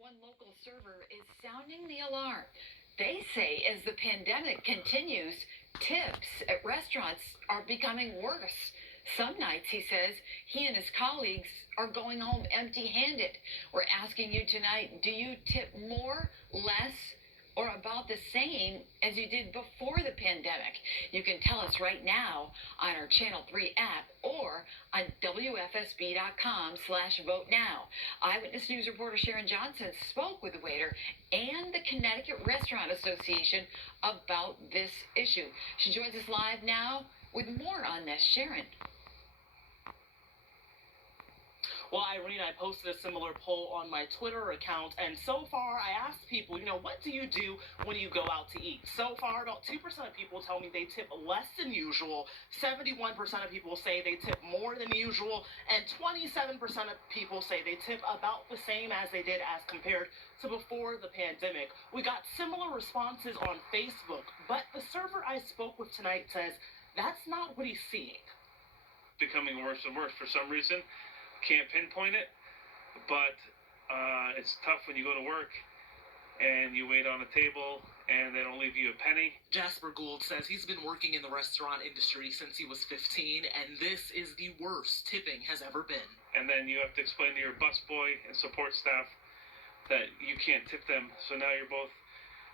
One local server is sounding the alarm. They say as the pandemic continues, tips at restaurants are becoming worse. Some nights, he says, he and his colleagues are going home empty-handed. We're asking you tonight, do you tip more, less, or about the same as you did before the pandemic? You can tell us right now on our Channel 3 app or on WFSB.com/vote now. Eyewitness News reporter Sharon Johnson spoke with the waiter and the Connecticut Restaurant Association about this issue. She joins us live now with more on this. Sharon. Well, Irene, I posted a similar poll on my Twitter account, and so far I asked people, what do you do when you go out to eat? So far, about 2% of people tell me they tip less than usual, 71% of people say they tip more than usual, and 27% of people say they tip about the same as they did as compared to before the pandemic. We got similar responses on Facebook, but the server I spoke with tonight says that's not what he's seeing. Becoming worse and worse for some reason. Can't pinpoint it, but it's tough when you go to work and you wait on a table and they don't leave you a penny. Jasper Gould says he's been working in the restaurant industry since he was 15, and this is the worst tipping has ever been. And then you have to explain to your busboy and support staff that you can't tip them, so now you're both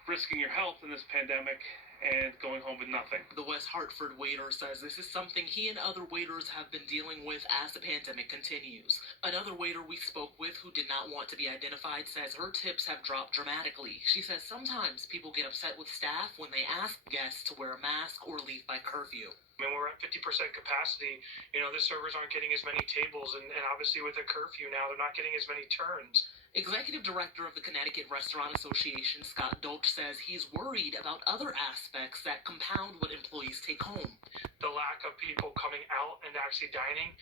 risking your health in this pandemic and going home with nothing. The West Hartford waiter says this is something he and other waiters have been dealing with as the pandemic continues. Another waiter we spoke with who did not want to be identified says her tips have dropped dramatically. She says sometimes people get upset with staff when they ask guests to wear a mask or leave by curfew. I mean, we're at 50% capacity. The servers aren't getting as many tables, and obviously with a curfew now, they're not getting as many turns. Executive Director of the Connecticut Restaurant Association, Scott Dolch, says he's worried about other aspects that compound what employees take home. The lack of people coming out and actually dining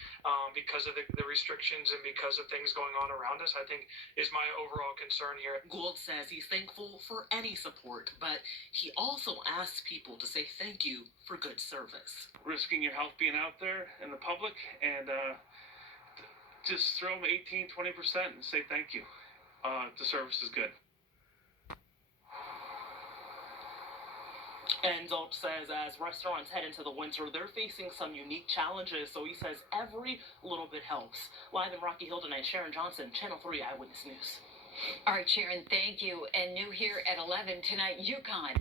because of the restrictions and because of things going on around us, I think is my overall concern here. Gould says he's thankful for any support, but he also asks people to say thank you for good service. Risking your health being out there in the public, and just throw them 18-20% and say thank you. The service is good. And Dolch says as restaurants head into the winter, they're facing some unique challenges, so he says every little bit helps. Live in Rocky Hill tonight, Sharon Johnson, Channel 3 Eyewitness News. All right, Sharon, thank you. And new here at 11 tonight, UConn.